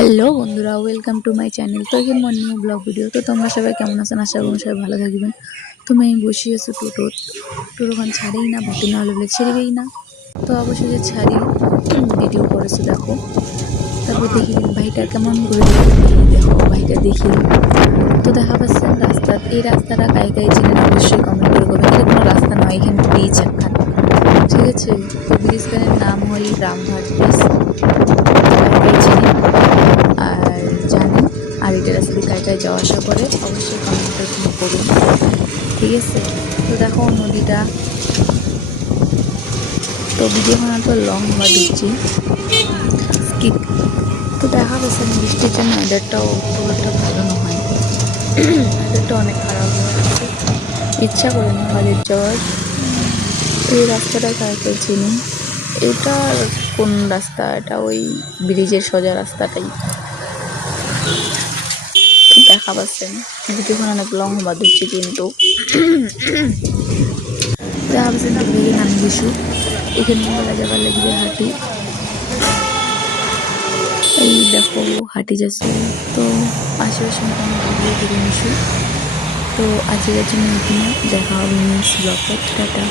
Hello বন্ধুরা, welcome to my channel. তো এখানে মোর নিউ ব্লগ ভিডিও। তো তোমরা সবাই কেমন আছেন? আশা করি সবাই ভালো থাকবেন। তুমি আমি বসে আছো টোটোখান ছাড়েই না, ভর্তি না হলে বলে ছেড়বেই না। তো অবশ্যই যে ছাড়ি ভিডিও করেছো দেখো। তারপর দেখি ভাইটা কেমন করে দেখো ভাইটা দেখি। তো দেখা পাচ্ছেন রাস্তা, এই রাস্তাটা কাই কাই চিনেন অবশ্যই কমেন্ট করে করবেন। এটা কোনো রাস্তা নয়, এখানে ব্রিজ একখান, ঠিক আছে। তো ব্রিজখানের নাম হল রামঘাট ব্রিজ। আর জানি আর এটা রাস্তা দিয়ে কায় কায় যাওয়া আসা করে অবশ্যই কমেন্টে তুমি করুন, ঠিক আছে। তো দেখো নদীটা, তো ভিডিও বানাতে লং হওয়া দিচ্ছি স্কিপ। তো দেখা যাচ্ছে বৃষ্টির জন্য ওয়েদারটাও খুব একটা ভালো নয়, ওয়েদারটা অনেক খারাপ হয়ে গেছে, ইচ্ছা করে না বাড়ির যাওয়ার। এই রাস্তাটা কায় কায় চিনি, এটা কোন রাস্তা? এটা ওই ব্রিজের সোজা রাস্তাটাই। দেখা পাচ্ছেন ভিডিওখানে অনেক লং হবা দিচ্ছি, কিন্তু দেখা পাচ্ছেন বেরিয়ে নামি দিছু। এখানে বেলা যাবার লাগবে হাঁটি, এই দেখো হাঁটি যাচ্ছে। তো আশেপাশে আমি ভিডিও করে নিছি। তো আজকের জন্য এখানে দেখা হবে নেক্সট ব্লগে। টাটা।